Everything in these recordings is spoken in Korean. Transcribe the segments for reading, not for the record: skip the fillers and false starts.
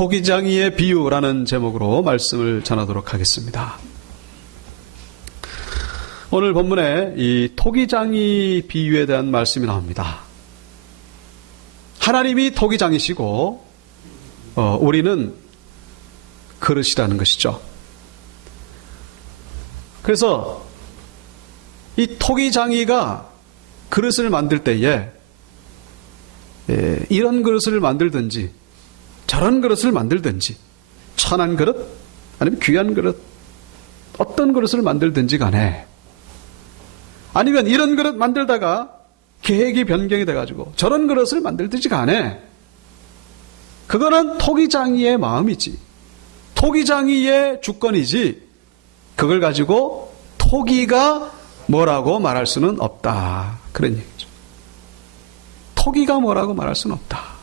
토기장이의 비유라는 제목으로 말씀을 전하도록 하겠습니다. 오늘 본문에 이 토기장이 비유에 대한 말씀이 나옵니다. 하나님이 토기장이시고 우리는 그릇이라는 것이죠. 그래서 이 토기장이가 그릇을 만들 때에 이런 그릇을 만들든지 저런 그릇을 만들든지 천한 그릇 아니면 귀한 그릇 어떤 그릇을 만들든지 간에 아니면 이런 그릇 만들다가 계획이 변경이 돼가지고 저런 그릇을 만들든지 간에 그거는 토기장이의 마음이지 토기장이의 주권이지 그걸 가지고 토기가 뭐라고 말할 수는 없다 그런 얘기죠. 토기가 뭐라고 말할 수는 없다.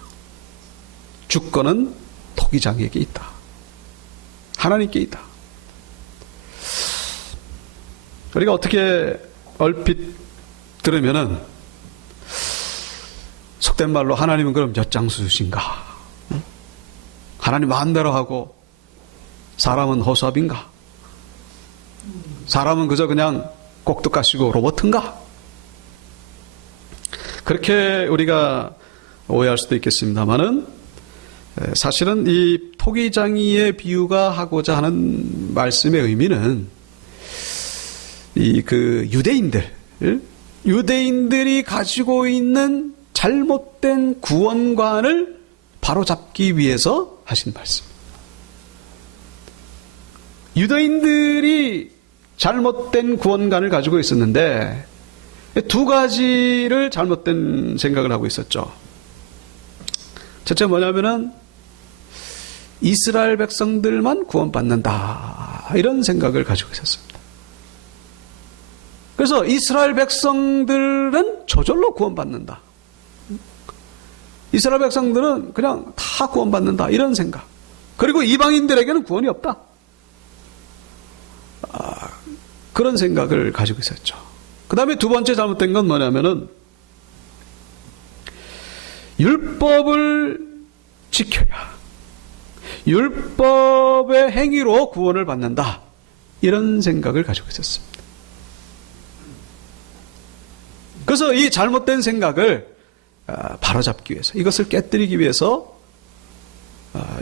주권은 토기장에게 있다. 하나님께 있다. 우리가 어떻게 얼핏 들으면은 속된 말로 하나님은 그럼 엿장수신가? 하나님 마음대로 하고 사람은 허수아비인가? 사람은 그저 그냥 꼭두 까시고 로봇인가? 그렇게 우리가 오해할 수도 있겠습니다만은 사실은 이 토기장이의 비유가 하고자 하는 말씀의 의미는 이 그 유대인들이 가지고 있는 잘못된 구원관을 바로잡기 위해서 하신 말씀. 유대인들이 잘못된 구원관을 가지고 있었는데 두 가지를 잘못된 생각을 하고 있었죠. 첫째 뭐냐면은 이스라엘 백성들만 구원받는다 이런 생각을 가지고 있었습니다. 그래서 이스라엘 백성들은 저절로 구원받는다. 이스라엘 백성들은 그냥 다 구원받는다 이런 생각. 그리고 이방인들에게는 구원이 없다. 그런 생각을 가지고 있었죠. 그 다음에 두 번째 잘못된 건 뭐냐면은 율법을 지켜야 율법의 행위로 구원을 받는다 이런 생각을 가지고 있었습니다. 그래서 이 잘못된 생각을 바로잡기 위해서 이것을 깨뜨리기 위해서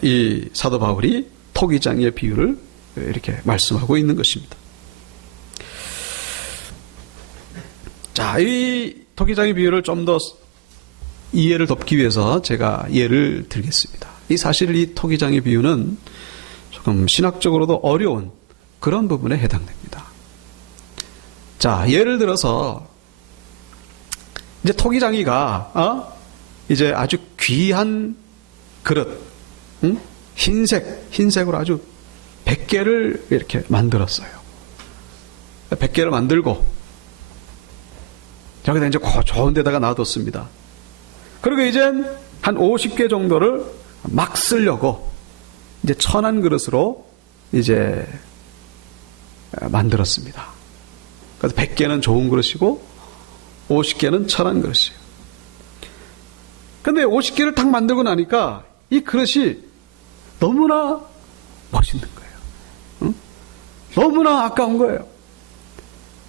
이 사도 바울이 토기장이의 비유를 이렇게 말씀하고 있는 것입니다. 자, 이 토기장의 비유를 좀 더 이해를 돕기 위해서 제가 예를 들겠습니다. 이 사실 이 토기장의 비유는 조금 신학적으로도 어려운 그런 부분에 해당됩니다. 자, 예를 들어서 이제 토기장이가 이제 아주 귀한 그릇, 흰색으로 아주 100개를 이렇게 만들었어요. 100개를 만들고 여기다 이제 좋은 데다가 놔뒀습니다. 그리고 이젠 한 50개 정도를 막 쓰려고 이제 천한 그릇으로 이제 만들었습니다. 그래서 100개는 좋은 그릇이고 50개는 천한 그릇이에요. 근데 50개를 딱 만들고 나니까 이 그릇이 너무나 멋있는 거예요. 응? 너무나 아까운 거예요.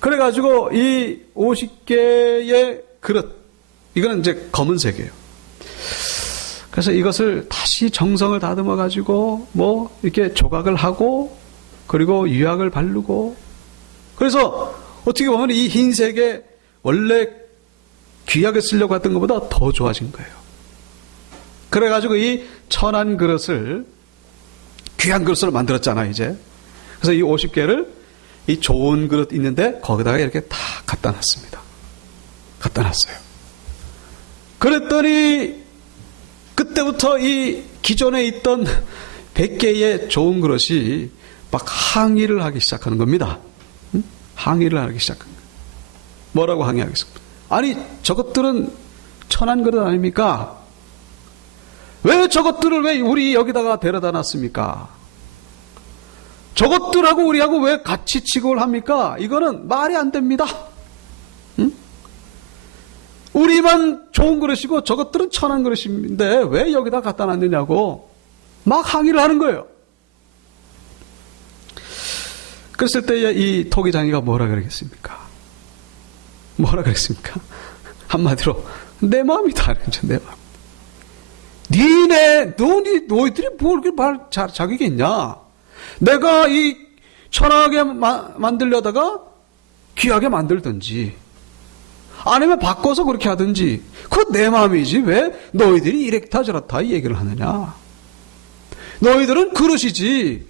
그래가지고 이 50개의 그릇, 이거는 이제 검은색이에요. 그래서 이것을 다시 정성을 다듬어가지고 뭐 이렇게 조각을 하고 그리고 유약을 바르고 그래서 어떻게 보면 이 흰색에 원래 귀하게 쓰려고 했던 것보다 더 좋아진 거예요. 그래가지고 이 천한 그릇을 귀한 그릇으로 만들었잖아요, 이제. 그래서 이 50개를 이 좋은 그릇 있는데 거기다가 이렇게 다 갖다 놨습니다. 갖다 놨어요. 그랬더니 그때부터 이 기존에 있던 100개의 좋은 그릇이 막 항의를 하기 시작하는 겁니다. 응? 항의를 하기 시작한 거예요. 뭐라고 항의하겠습니까? 아니 저것들은 천한 그릇 아닙니까? 왜 저것들을 왜 우리 여기다가 데려다 놨습니까? 저것들하고 우리하고 왜 같이 취급을 합니까? 이거는 말이 안 됩니다. 응? 우리만 좋은 그릇이고 저것들은 천한 그릇인데 왜 여기다 갖다 놨느냐고 막 항의를 하는 거예요. 그랬을 때 이 토기장이가 뭐라 그러겠습니까? 뭐라 그랬습니까? 한마디로 내 마음이다. 내 마음. 너희들이 뭘 그렇게 말 자격이 있냐? 내가 이 천하게 만들려다가 귀하게 만들든지 아니면 바꿔서 그렇게 하든지 그건 내 마음이지 왜 너희들이 이렇다 저렇다 이 얘기를 하느냐? 너희들은 그릇이지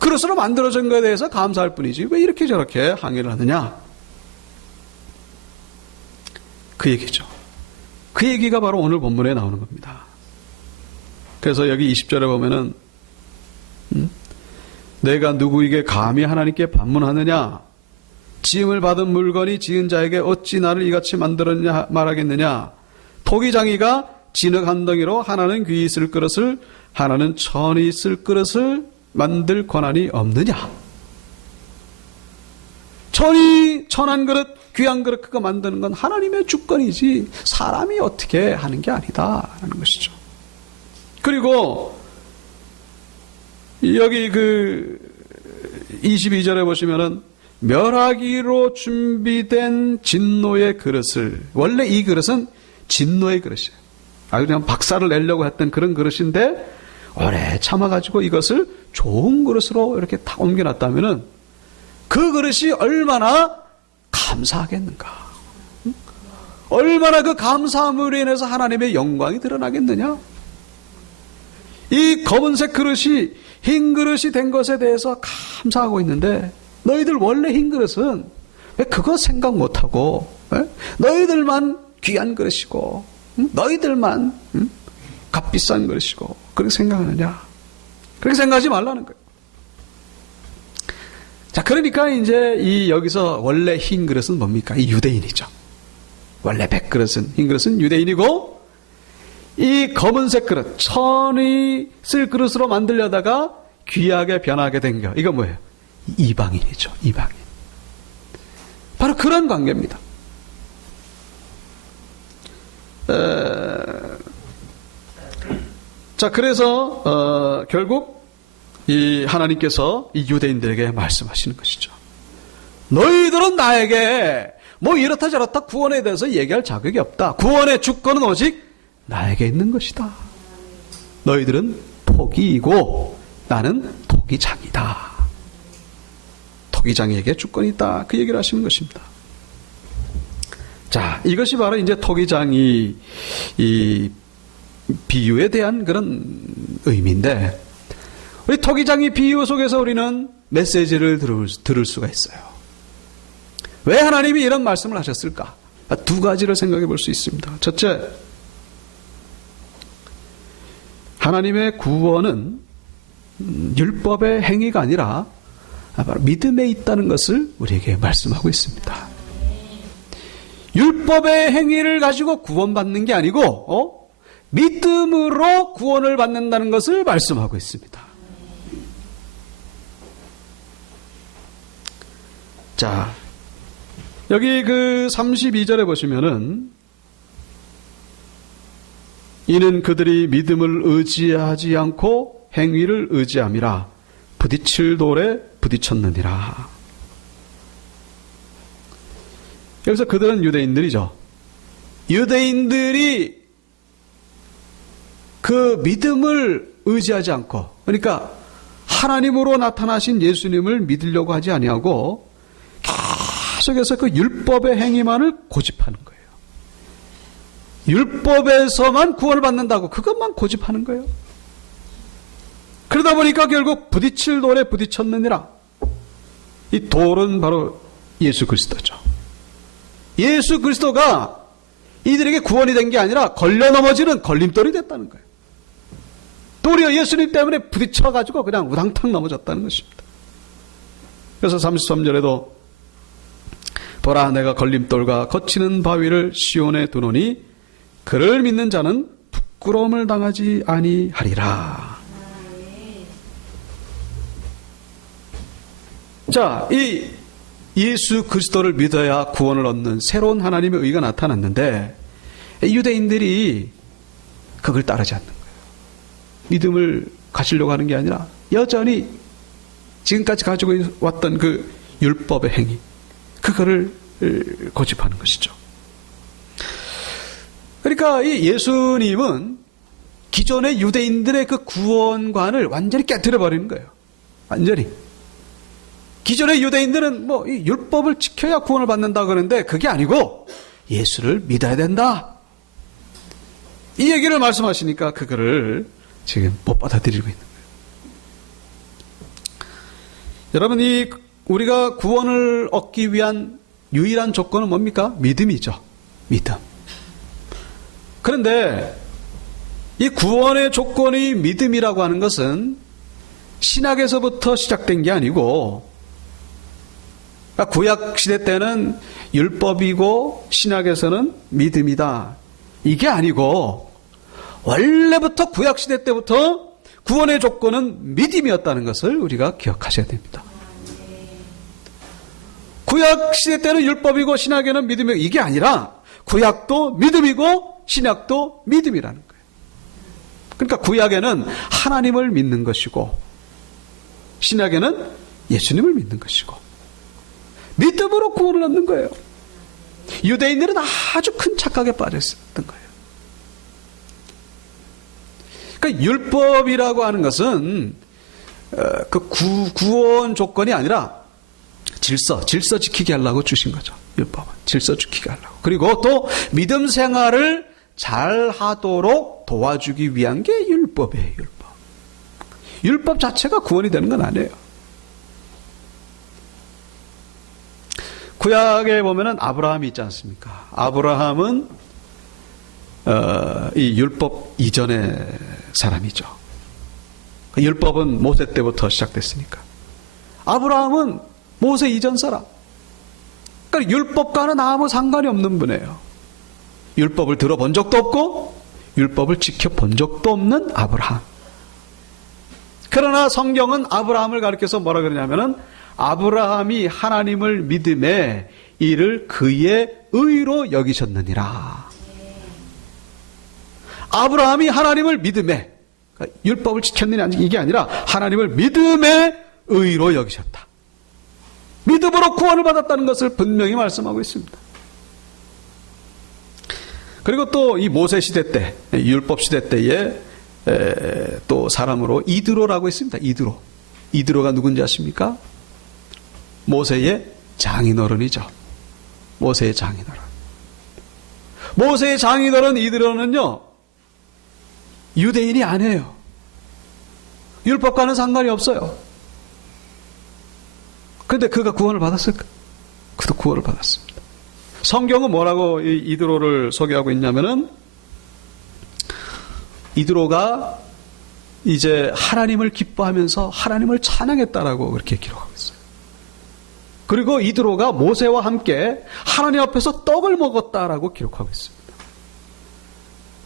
그릇으로 만들어진 것에 대해서 감사할 뿐이지 왜 이렇게 저렇게 항의를 하느냐? 그 얘기죠. 그 얘기가 바로 오늘 본문에 나오는 겁니다. 그래서 여기 20절에 보면은 내가 누구에게 감히 하나님께 반문하느냐? 지음을 받은 물건이 지은 자에게 어찌 나를 이같이 만들었냐 말하겠느냐? 토기장이가 진흙 한 덩이로 하나는 귀히 쓸 그릇을 하나는 천이 쓸 그릇을 만들 권한이 없느냐? 천한 그릇, 귀한 그릇 그거 만드는 건 하나님의 주권이지 사람이 어떻게 하는 게 아니다라는 것이죠. 그리고 여기 그 22절에 보시면은 멸하기로 준비된 진노의 그릇을 원래 이 그릇은 진노의 그릇이에요. 그냥 박살을 내려고 했던 그런 그릇인데 오래 참아가지고 이것을 좋은 그릇으로 이렇게 다 옮겨놨다면은 그 그릇이 얼마나 감사하겠는가? 얼마나 그 감사함으로 인해서 하나님의 영광이 드러나겠느냐? 이 검은색 그릇이 흰 그릇이 된 것에 대해서 감사하고 있는데 너희들 원래 흰 그릇은 왜 그거 생각 못하고 너희들만 귀한 그릇이고 너희들만 값비싼 그릇이고 그렇게 생각하느냐? 그렇게 생각하지 말라는 거예요. 자, 그러니까 이제 이 여기서 원래 흰 그릇은 뭡니까? 이 유대인이죠. 원래 백그릇은 흰 그릇은 유대인이고 이 검은색 그릇 천이 쓸 그릇으로 만들려다가 귀하게 변하게 된 거 이거 뭐예요? 이방인이죠. 이방인. 바로 그런 관계입니다. 자, 그래서 결국 이 하나님께서 이 유대인들에게 말씀하시는 것이죠. 너희들은 나에게 뭐 이렇다 저렇다 구원에 대해서 얘기할 자격이 없다. 구원의 주권은 오직 나에게 있는 것이다. 너희들은 토기이고 나는 토기장이다. 토기장에게 주권이 있다. 그 얘기를 하시는 것입니다. 자, 이것이 바로 이제 토기장이 이 비유에 대한 그런 의미인데 우리 토기장이 비유 속에서 우리는 메시지를 들을 수가 있어요. 왜 하나님이 이런 말씀을 하셨을까? 두 가지를 생각해 볼 수 있습니다. 첫째, 하나님의 구원은 율법의 행위가 아니라 바로 믿음에 있다는 것을 우리에게 말씀하고 있습니다. 율법의 행위를 가지고 구원받는 게 아니고 믿음으로 구원을 받는다는 것을 말씀하고 있습니다. 자, 여기 그 32절에 보시면은 이는 그들이 믿음을 의지하지 않고 행위를 의지함이라 부딪힐 돌에 부딪혔느니라. 여기서 그들은 유대인들이죠. 유대인들이 그 믿음을 의지하지 않고 그러니까 하나님으로 나타나신 예수님을 믿으려고 하지 아니하고 계속해서 그 율법의 행위만을 고집하는 거예요. 율법에서만 구원을 받는다고 그것만 고집하는 거예요. 그러다 보니까 결국 부딪힐 돌에 부딪혔느니라. 이 돌은 바로 예수 그리스도죠. 예수 그리스도가 이들에게 구원이 된 게 아니라 걸려 넘어지는 걸림돌이 됐다는 거예요. 도리어 예수님 때문에 부딪혀가지고 그냥 우당탕 넘어졌다는 것입니다. 그래서 33절에도 보라 내가 걸림돌과 거치는 바위를 시온에 두노니 그를 믿는 자는 부끄러움을 당하지 아니하리라. 자, 이 예수 그리스도를 믿어야 구원을 얻는 새로운 하나님의 의가 나타났는데 유대인들이 그걸 따르지 않는 거예요. 믿음을 가시려고 하는 게 아니라 여전히 지금까지 가지고 왔던 그 율법의 행위, 그거를 고집하는 것이죠. 그러니까 이 예수님은 기존의 유대인들의 그 구원관을 완전히 깨뜨려 버리는 거예요. 완전히. 기존의 유대인들은 뭐 이 율법을 지켜야 구원을 받는다 그러는데 그게 아니고 예수를 믿어야 된다. 이 얘기를 말씀하시니까 그거를 지금 못 받아들이고 있는 거예요. 여러분, 우리가 구원을 얻기 위한 유일한 조건은 뭡니까? 믿음이죠. 믿음. 그런데 이 구원의 조건이 믿음이라고 하는 것은 신약에서부터 시작된 게 아니고, 그러니까 구약 시대 때는 율법이고 신약에서는 믿음이다. 이게 아니고 원래부터 구약 시대 때부터 구원의 조건은 믿음이었다는 것을 우리가 기억하셔야 됩니다. 구약 시대 때는 율법이고 신약에는 믿음이고, 이게 아니라 구약도 믿음이고 신약도 믿음이라는 거예요. 그러니까 구약에는 하나님을 믿는 것이고 신약에는 예수님을 믿는 것이고, 믿음으로 구원을 얻는 거예요. 유대인들은 아주 큰 착각에 빠져 있었던 거예요. 그러니까 율법이라고 하는 것은 그 구원 조건이 아니라 질서 지키게 하려고 주신 거죠. 율법은 질서 지키게 하려고. 그리고 또 믿음 생활을 잘 하도록 도와주기 위한 게 율법이에요. 율법 자체가 구원이 되는 건 아니에요. 구약에 보면은 아브라함이 있지 않습니까? 아브라함은 이 율법 이전의 사람이죠. 율법은 모세 때부터 시작됐으니까. 아브라함은 모세 이전 사람. 그러니까 율법과는 아무 상관이 없는 분이에요. 율법을 들어본 적도 없고 율법을 지켜본 적도 없는 아브라함. 그러나 성경은 아브라함을 가리켜서 뭐라 그러냐면은 아브라함이 하나님을 믿음에 이를 그의 의로 여기셨느니라. 아브라함이 하나님을 믿음에, 그러니까 율법을 지켰느냐 이게 아니라 하나님을 믿음에 의로 여기셨다. 믿음으로 구원을 받았다는 것을 분명히 말씀하고 있습니다. 그리고 또 이 모세 시대 때, 율법 시대 때에 또 사람으로 이드로라고 있습니다. 이드로가 누군지 아십니까? 모세의 장인어른이죠. 모세의 장인어른. 모세의 장인어른 이드로는요, 유대인이 아니에요. 율법과는 상관이 없어요. 그런데 그가 구원을 받았을까? 그도 구원을 받았습니다. 성경은 뭐라고 이 이드로를 소개하고 있냐면은, 이드로가 이제 하나님을 기뻐하면서 하나님을 찬양했다라고 그렇게 기록하고 있어요. 그리고 이드로가 모세와 함께 하나님 앞에서 떡을 먹었다라고 기록하고 있습니다.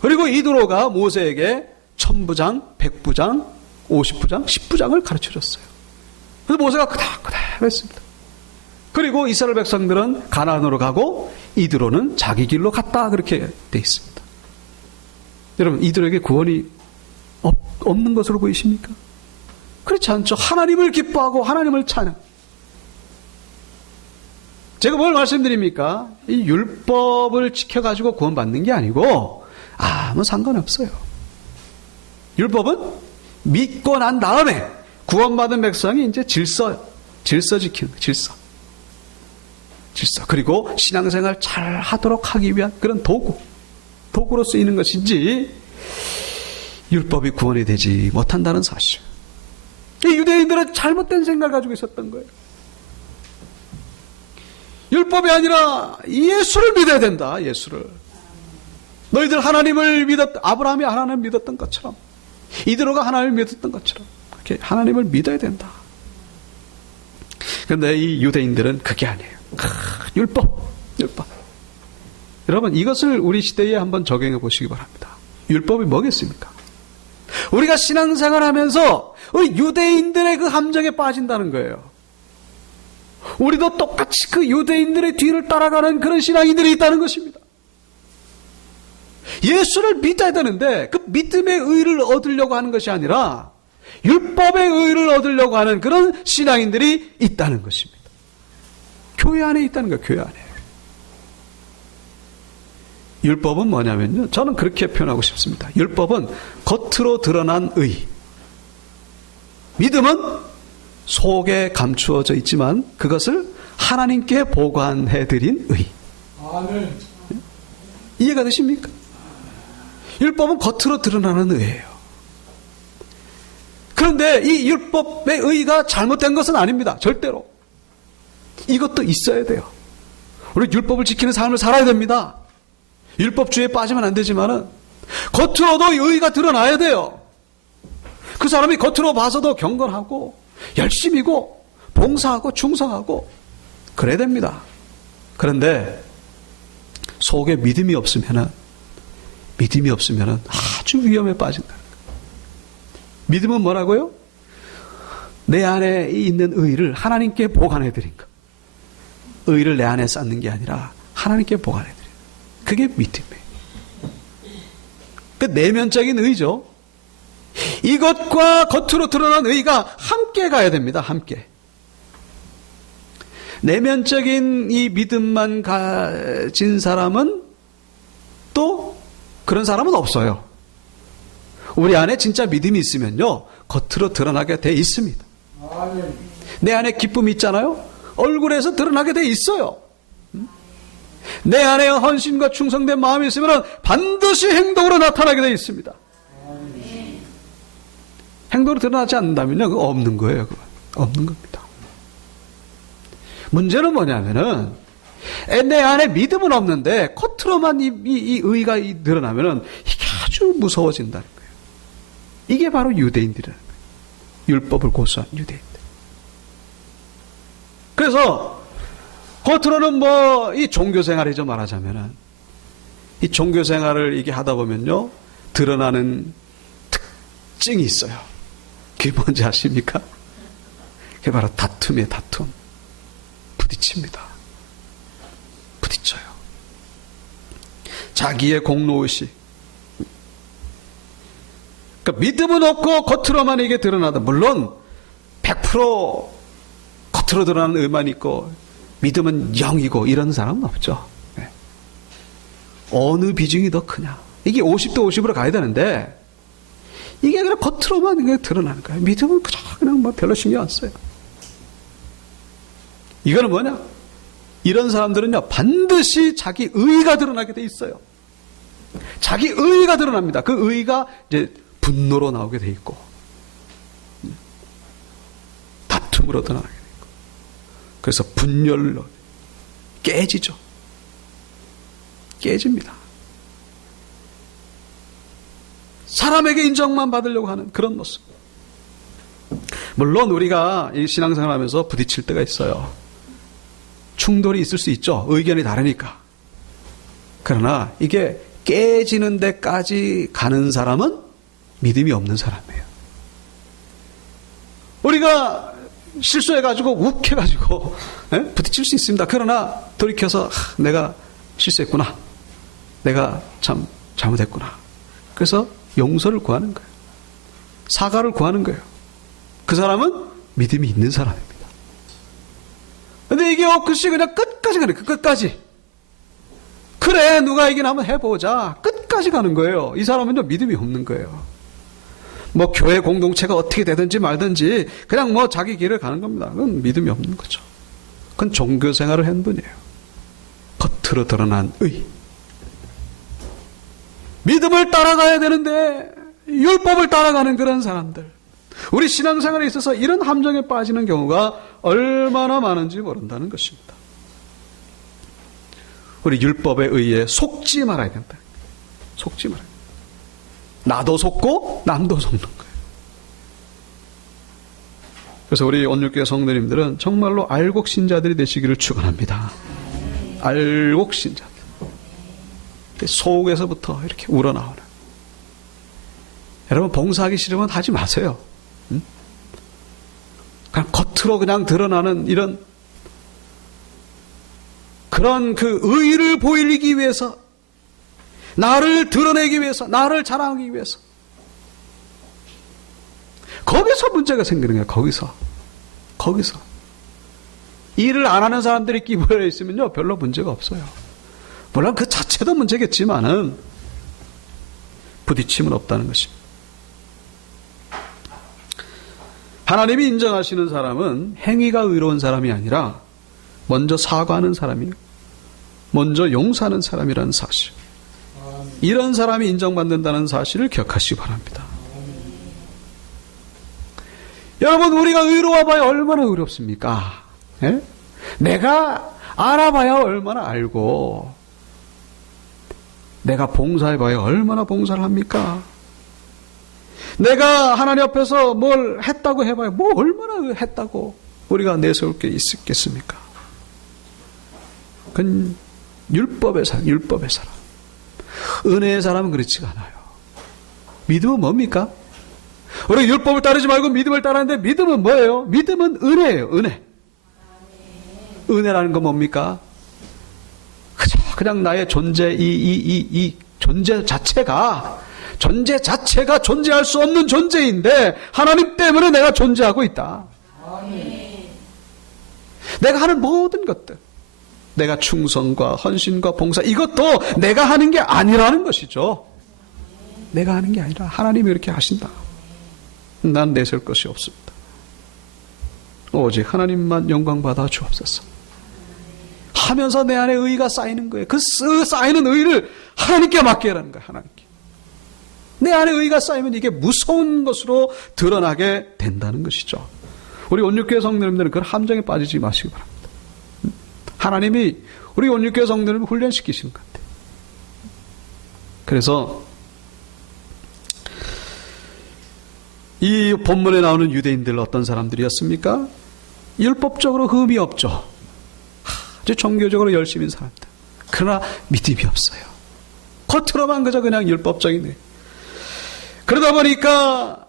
그리고 이드로가 모세에게 1000부장, 100부장, 50부장, 10부장을 가르쳐줬어요. 그래서 모세가 그대로했습니다. 그리고 이스라엘 백성들은 가나안으로 가고 이드로는 자기 길로 갔다, 그렇게 돼 있습니다. 여러분, 이드로에게 구원이 없는 것으로 보이십니까? 그렇지 않죠. 하나님을 기뻐하고 하나님을 찬양. 제가 뭘 말씀드립니까? 이 율법을 지켜가지고 구원받는 게 아니고 아무 상관없어요. 율법은 믿고 난 다음에 구원받은 백성이 이제 질서 지키는 거예요. 질서. 그리고 신앙생활 잘 하도록 하기 위한 그런 도구로 쓰이는 것이지 율법이 구원이 되지 못한다는 사실. 이 유대인들은 잘못된 생각을 가지고 있었던 거예요. 율법이 아니라 예수를 믿어야 된다. 예수를. 너희들 하나님을 아브라함이 하나님을 믿었던 것처럼, 이드로가 하나님을 믿었던 것처럼 그렇게 하나님을 믿어야 된다. 그런데 이 유대인들은 그게 아니에요. 율법. 여러분, 이것을 우리 시대에 한번 적용해 보시기 바랍니다. 율법이 뭐겠습니까? 우리가 신앙생활하면서 유대인들의 그 함정에 빠진다는 거예요. 우리도 똑같이 그 유대인들의 뒤를 따라가는 그런 신앙인들이 있다는 것입니다. 예수를 믿어야 되는데 그 믿음의 의를 얻으려고 하는 것이 아니라 율법의 의를 얻으려고 하는 그런 신앙인들이 있다는 것입니다. 교회 안에 있다는 거예요. 교회 안에. 율법은 뭐냐면요, 저는 그렇게 표현하고 싶습니다. 율법은 겉으로 드러난 의, 믿음은 속에 감추어져 있지만 그것을 하나님께 보관해드린 의. 아멘. 이해가 되십니까? 율법은 겉으로 드러나는 의예요. 그런데 이 율법의 의가 잘못된 것은 아닙니다. 절대로. 이것도 있어야 돼요. 우리 율법을 지키는 삶을 살아야 됩니다. 율법주의에 빠지면 안 되지만은 겉으로도 의가 드러나야 돼요. 그 사람이 겉으로 봐서도 경건하고 열심이고 봉사하고 충성하고 그래야 됩니다. 그런데 속에 믿음이 없으면은 아주 위험에 빠진다는 거예요. 믿음은 뭐라고요? 내 안에 있는 의를 하나님께 보관해 드린 것. 의를 내 안에 쌓는 게 아니라 하나님께 보관해 드린 것. 그게 믿음이에요. 그 내면적인 의죠. 이것과 겉으로 드러난 의가 함께 가야 됩니다. 함께. 내면적인 이 믿음만 가진 사람은 또 그런 사람은 없어요. 우리 안에 진짜 믿음이 있으면요, 겉으로 드러나게 돼 있습니다. 내 안에 기쁨이 있잖아요. 얼굴에서 드러나게 돼 있어요. 내 안에 헌신과 충성된 마음이 있으면 반드시 행동으로 나타나게 돼 있습니다. 행동으로 드러나지 않는다면요, 그거 없는 거예요. 그거. 없는 겁니다. 문제는 뭐냐면은 내 안에 믿음은 없는데 겉으로만 이 의가 드러나면은 이게 아주 무서워진다는 거예요. 이게 바로 유대인들이라는 거예요. 율법을 고수한 유대인들. 그래서 겉으로는 뭐 이 종교 생활이죠, 말하자면은 이 종교 생활을 이게 하다 보면요, 드러나는 특징이 있어요. 그게 뭔지 아십니까? 그게 바로 다툼이에요. 다툼. 부딪힙니다. 부딪혀요. 자기의 공로의식. 그러니까 믿음은 없고 겉으로만 이게 드러나다. 물론 100% 겉으로 드러나는 의만 있고 믿음은 0이고 이런 사람은 없죠. 네. 어느 비중이 더 크냐. 이게 50대 50으로 가야 되는데 이게 그냥 겉으로만 이게 드러나는 거예요. 믿음은 그냥 뭐 별로 신경 안 써요. 이거는 뭐냐? 이런 사람들은요, 반드시 자기 의의가 드러나게 돼 있어요. 자기 의의가 드러납니다. 그 의의가 이제 분노로 나오게 돼 있고, 다툼으로 드러나게 돼 있고, 그래서 분열로 깨지죠. 깨집니다. 사람에게 인정만 받으려고 하는 그런 모습. 물론 우리가 이 신앙생활 하면서 부딪힐 때가 있어요. 충돌이 있을 수 있죠. 의견이 다르니까. 그러나 이게 깨지는 데까지 가는 사람은 믿음이 없는 사람이에요. 우리가 실수해가지고 욱해가지고 부딪힐 수 있습니다. 그러나 돌이켜서 내가 실수했구나. 내가 참 잘못했구나. 그래서 용서를 구하는 거예요. 사과를 구하는 거예요. 그 사람은 믿음이 있는 사람입니다. 근데 이게 없이 그냥 끝까지 가는 거예요. 끝까지. 그래, 누가 이긴 한번 해보자. 끝까지 가는 거예요. 이 사람은요, 믿음이 없는 거예요. 뭐 교회 공동체가 어떻게 되든지 말든지 그냥 뭐 자기 길을 가는 겁니다. 그건 믿음이 없는 거죠. 그건 종교 생활을 한 분이에요. 겉으로 드러난 의. 믿음을 따라가야 되는데 율법을 따라가는 그런 사람들. 우리 신앙생활에 있어서 이런 함정에 빠지는 경우가 얼마나 많은지 모른다는 것입니다. 우리 율법에 의해 속지 말아야 된다. 속지 말아야 된다. 나도 속고 남도 속는 거예요. 그래서 우리 온율교회 성도님들은 정말로 알곡 신자들이 되시기를 축원합니다. 알곡 신자들. 속에서부터 이렇게 우러나오는. 여러분, 봉사하기 싫으면 하지 마세요. 그냥 겉으로 그냥 드러나는 이런 그런 그 의의를 보이기 위해서, 나를 드러내기 위해서, 나를 자랑하기 위해서 거기서 문제가 생기는 거예요. 거기서. 일을 안 하는 사람들이 끼부려 있으면요, 별로 문제가 없어요. 물론 그 자체도 문제겠지만은 부딪힘은 없다는 것입니다. 하나님이 인정하시는 사람은 행위가 의로운 사람이 아니라 먼저 사과하는 사람이에요. 먼저 용서하는 사람이라는 사실. 이런 사람이 인정받는다는 사실을 기억하시기 바랍니다. 여러분, 우리가 의로워 봐야 얼마나 의롭습니까? 예? 내가 알아봐야 얼마나 알고, 내가 봉사해봐야 얼마나 봉사를 합니까? 내가 하나님 앞에서 뭘 했다고 해봐야 뭐 얼마나 했다고 우리가 내세울 게 있겠습니까? 그건 율법의 사람. 은혜의 사람은 그렇지가 않아요. 믿음은 뭡니까? 우리가 율법을 따르지 말고 믿음을 따르는데 믿음은 뭐예요? 믿음은 은혜예요. 은혜라는 건 뭡니까? 그냥 나의 존재, 이 존재 자체가 존재할 수 없는 존재인데 하나님 때문에 내가 존재하고 있다. 내가 하는 모든 것들, 내가 충성과 헌신과 봉사, 이것도 내가 하는 게 아니라는 것이죠. 내가 하는 게 아니라 하나님이 이렇게 하신다. 난 내세울 것이 없습니다. 오직 하나님만 영광받아 주옵소서. 하면서 내 안에 의가 쌓이는 거예요. 그 쌓이는 의를 하나님께 맡게 하라는 거예요. 하나님께. 내 안에 의가 쌓이면 이게 무서운 것으로 드러나게 된다는 것이죠. 우리 온육교회 성도님들은 그런 함정에 빠지지 마시기 바랍니다. 하나님이 우리 온육교회 성도님을 훈련시키시는 것 같아요. 그래서 이 본문에 나오는 유대인들 어떤 사람들이었습니까? 율법적으로 흠이 없죠. 아주 종교적으로 열심인 사람들. 그러나 믿음이 없어요. 겉으로만 그냥 율법적인 애. 그러다 보니까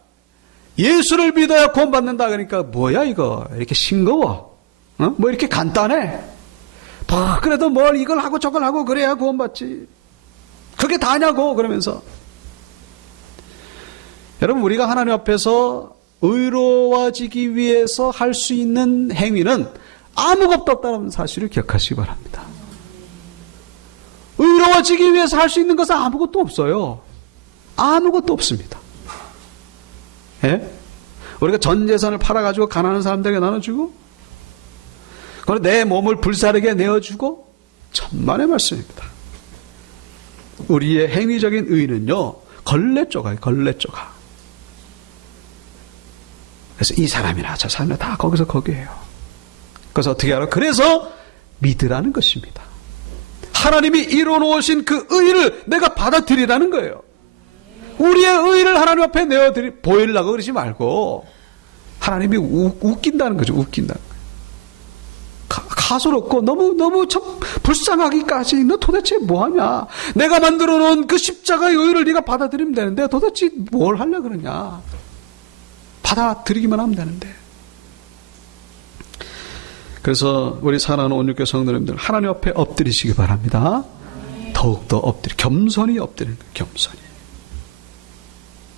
예수를 믿어야 구원받는다 그러니까 뭐야 이거 이렇게 싱거워. 뭐 이렇게 간단해. 그래도 뭘 이걸 하고 저걸 하고 그래야 구원받지. 그게 다냐고 그러면서. 여러분, 우리가 하나님 앞에서 의로워지기 위해서 할 수 있는 행위는 아무것도 없다는 사실을 기억하시기 바랍니다. 의로워지기 위해서 할 수 있는 것은 아무것도 없어요. 아무것도 없습니다. 예? 우리가 전 재산을 팔아가지고 가난한 사람들에게 나눠주고, 그리고 내 몸을 불사르게 내어주고, 천만의 말씀입니다. 우리의 행위적인 의는요, 걸레조각이에요. 걸레조각. 그래서 이 사람이나 저 사람이나 다 거기서 거기에요. 그래서 어떻게 알아? 그래서 믿으라는 것입니다. 하나님이 이뤄놓으신 그 의를 내가 받아들이라는 거예요. 우리의 의를 하나님 앞에 보이려고 그러지 말고 하나님이 웃긴다는 거죠. 웃긴다는 거예요. 가소롭고 너무 참 불쌍하기까지 너 도대체 뭐하냐. 내가 만들어 놓은 그 십자가의 의를 네가 받아들이면 되는데 도대체 뭘 하려고 그러냐. 받아들이기만 하면 되는데. 그래서 우리 사랑하는 온유교회 성도님들 하나님 앞에 엎드리시기 바랍니다. 더욱더 겸손히 엎드리는 거예요. 겸손히.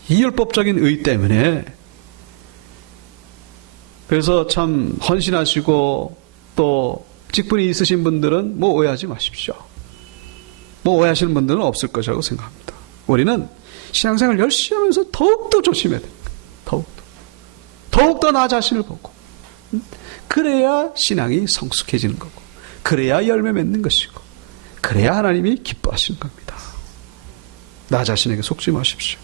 이 율법적인 의 때문에. 그래서 참 헌신하시고 또 직분이 있으신 분들은 뭐 오해하지 마십시오. 뭐 오해하시는 분들은 없을 것이라고 생각합니다. 우리는 신앙생활 열심히 하면서 더욱더 조심해야 됩니다. 더욱더 나 자신을 보고, 그래야 신앙이 성숙해지는 거고, 그래야 열매 맺는 것이고, 그래야 하나님이 기뻐하시는 겁니다. 나 자신에게 속지 마십시오.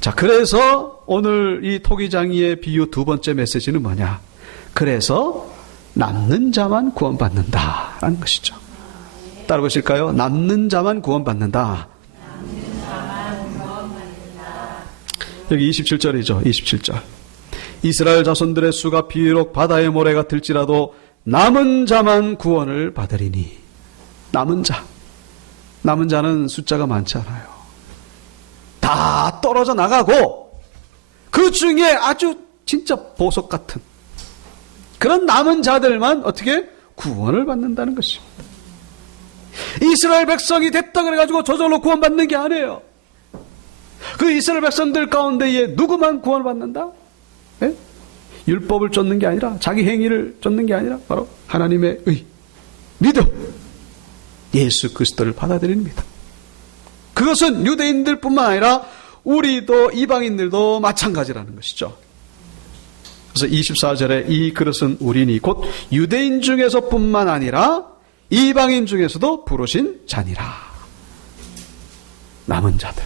자, 그래서 오늘 이 토기장이의 비유 두 번째 메시지는 뭐냐? 그래서 남는 자만 구원받는다라는 것이죠. 따라 보실까요? 남는 자만 구원받는다. 여기 27절이죠. 27절. 이스라엘 자손들의 수가 비록 바다의 모래가 들지라도 남은 자만 구원을 받으리니. 남은 자는 숫자가 많지 않아요. 다 떨어져 나가고 그 중에 아주 진짜 보석 같은 그런 남은 자들만 어떻게 구원을 받는다는 것입니다. 이스라엘 백성이 됐다 그래가지고 저절로 구원받는 게 아니에요. 그 이스라엘 백성들 가운데에 누구만 구원을 받는다? 예? 율법을 쫓는 게 아니라, 자기 행위를 쫓는 게 아니라 바로 하나님의 믿음, 예수 그리스도를 받아들입니다. 그것은 유대인들뿐만 아니라 우리도 이방인들도 마찬가지라는 것이죠. 그래서 24절에 이 그릇은 우리니 곧 유대인 중에서뿐만 아니라 이방인 중에서도 부르신 자니라. 남은 자들.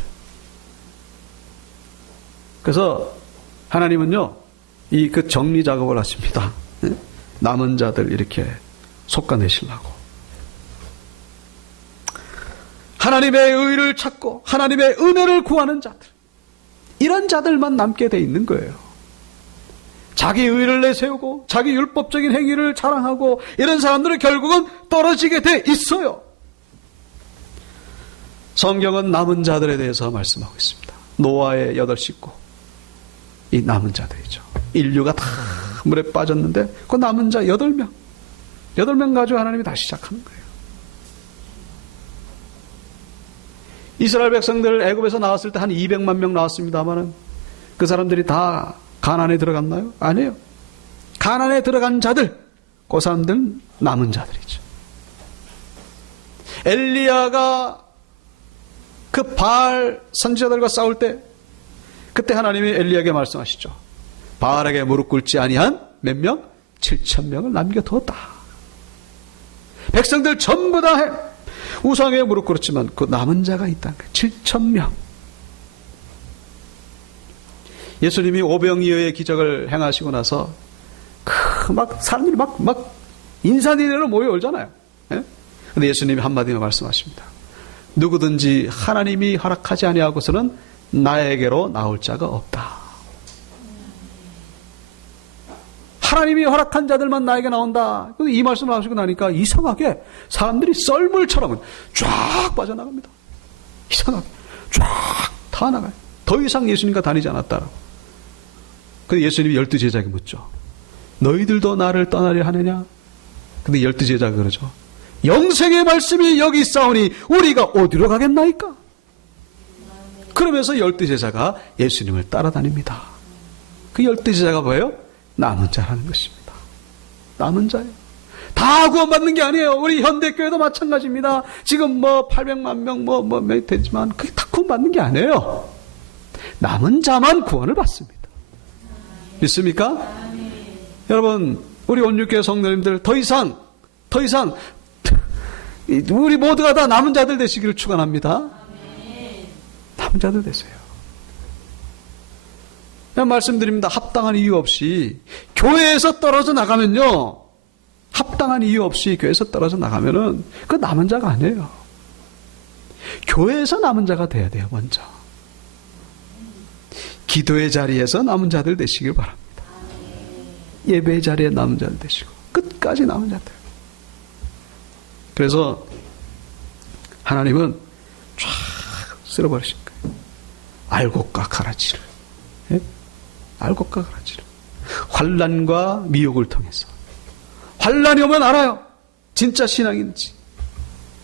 그래서 하나님은요, 이 그 정리 작업을 하십니다. 남은 자들 이렇게 솎아내시려고. 하나님의 의를 찾고 하나님의 은혜를 구하는 자들, 이런 자들만 남게 돼 있는 거예요. 자기 의를 내세우고 자기 율법적인 행위를 자랑하고 이런 사람들은 결국은 떨어지게 돼 있어요. 성경은 남은 자들에 대해서 말씀하고 있습니다. 노아의 8식구, 이 남은 자들이죠. 인류가 다 물에 빠졌는데 그 남은 자 8명 가지고 하나님이 다시 시작하는 거예요. 이스라엘 백성들 애굽에서 나왔을 때 한 200만 명 나왔습니다만은 그 사람들이 다 가나안에 들어갔나요? 아니에요. 가나안에 들어간 자들, 그 사람들은 남은 자들이죠. 엘리야가 그 바알 선지자들과 싸울 때 그때 하나님이 엘리야에게 말씀하시죠. 바알에게 무릎 꿇지 아니한 몇 명? 7,000명을 남겨두었다. 백성들 전부 다 우상에 무릎 꿇었지만 그 남은 자가 있다는 거예요. 7,000명. 예수님이 오병이어의 기적을 행하시고 나서 막 사람들이 막 인산이대로 모여오잖아요. 예? 근데 예수님이 한마디만 말씀하십니다. 누구든지 하나님이 허락하지 아니하고서는 나에게로 나올 자가 없다. 하나님이 허락한 자들만 나에게 나온다. 이 말씀을 하시고 나니까 이상하게 사람들이 썰물처럼 쫙 빠져나갑니다. 이상하게 쫙 다 나가요. 더 이상 예수님과 다니지 않았다라고. 근데 예수님이 12제자에게 묻죠. 너희들도 나를 떠나려 하느냐? 근데 12제자가 그러죠. 영생의 말씀이 여기 있사오니 우리가 어디로 가겠나이까? 그러면서 12제자가 예수님을 따라다닙니다. 그 12제자가 뭐예요? 남은 자라는 것입니다. 남은 자예요. 다 구원받는 게 아니에요. 우리 현대교회도 마찬가지입니다. 지금 800만 명 되지만 그게 다 구원받는 게 아니에요. 남은 자만 구원을 받습니다. 믿습니까? 여러분, 우리 온유교회 성도님들 더 이상 우리 모두가 다 남은 자들 되시기를 축원합니다. 남은 자들 되세요. 그냥 말씀드립니다. 합당한 이유 없이 교회에서 떨어져 나가면요, 합당한 이유 없이 교회에서 떨어져 나가면은 그 남은 자가 아니에요. 교회에서 남은 자가 돼야 돼요. 먼저 기도의 자리에서 남은 자들 되시길 바랍니다. 예배의 자리에 남은 자들 되시고 끝까지 남은 자들. 그래서 하나님은 쫙 쓸어버리신 거예요. 알곡과 가라지를. 예? 알곡과 가라지를. 환난과 미혹을 통해서. 환난이 오면 알아요. 진짜 신앙인지.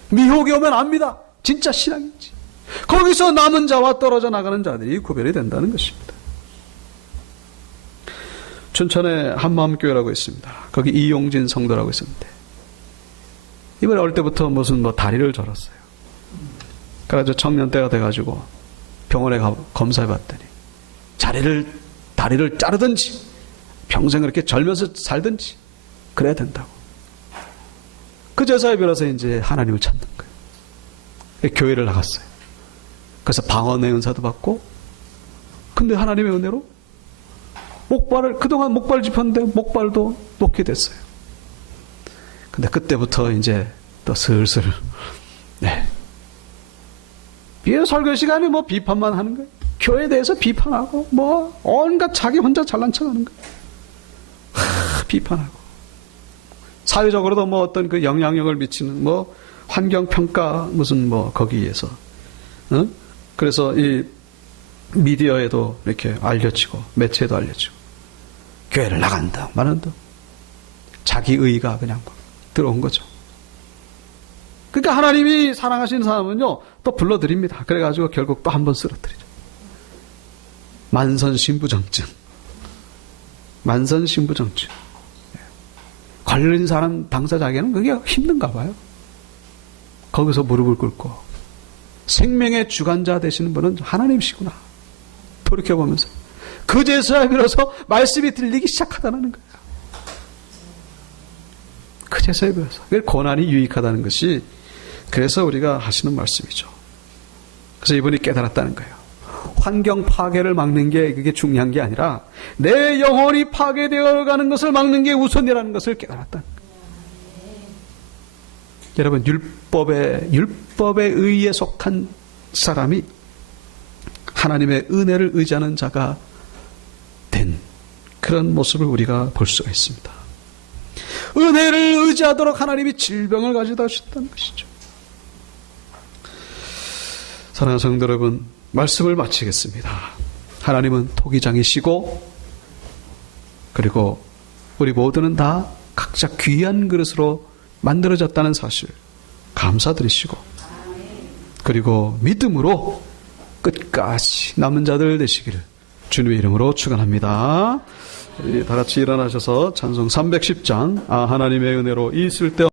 미혹이 오면 압니다. 진짜 신앙인지. 거기서 남은 자와 떨어져 나가는 자들이 구별이 된다는 것입니다. 춘천에 한마음교회라고 있습니다. 거기 이용진 성도라고 있었는데 이번에 어릴 때부터 무슨 다리를 절었어요. 그래가지고 청년 때가 돼가지고 병원에 가 검사해봤더니 다리를 자르든지 평생 그렇게 절면서 살든지 그래야 된다고. 그 제사에 빌어서 이제 하나님을 찾는 거예요. 교회를 나갔어요. 그래서 방언의 은사도 받고, 근데 하나님의 은혜로 그동안 목발 짚었는데 목발도 놓게 됐어요. 근데 그때부터 이제 또 슬슬, 설교 시간에 비판만 하는 거예요. 교회에 대해서 비판하고, 온갖 자기 혼자 잘난 척 하는 거예요. 비판하고. 사회적으로도 어떤 그 영향력을 미치는 환경평가 거기에서. 그래서 이 미디어에도 이렇게 알려지고, 매체에도 알려지고, 교회를 나간다, 말한다. 자기 의가 그냥 들어온 거죠. 그러니까 하나님이 사랑하시는 사람은요, 또 불러드립니다. 그래가지고 결국 또 한 번 쓰러뜨리죠. 만선신부증. 만선신부증. 걸린 사람 당사자에게는 그게 힘든가 봐요. 거기서 무릎을 꿇고 생명의 주관자 되시는 분은 하나님이시구나 돌이켜보면서 그제서야 비로소 말씀이 들리기 시작하다는 거예요. 그제서야 비로소 고난이 유익하다는 것이 그래서 우리가 하시는 말씀이죠. 그래서 이분이 깨달았다는 거예요. 환경 파괴를 막는 게 그게 중요한 게 아니라 내 영혼이 파괴되어 가는 것을 막는 게 우선이라는 것을 깨달았다는 거예요. 여러분, 율법에 의해 속한 사람이 하나님의 은혜를 의지하는 자가 된 그런 모습을 우리가 볼 수가 있습니다. 은혜를 의지하도록 하나님이 질병을 가져다 주셨다는 것이죠. 사랑하는 성도 여러분, 말씀을 마치겠습니다. 하나님은 토기장이시고 그리고 우리 모두는 다 각자 귀한 그릇으로 만들어졌다는 사실 감사드리시고 그리고 믿음으로 끝까지 남은 자들 되시기를 주님의 이름으로 축원합니다. 다 같이 일어나셔서 찬송 310장 하나님의 은혜로 있을 때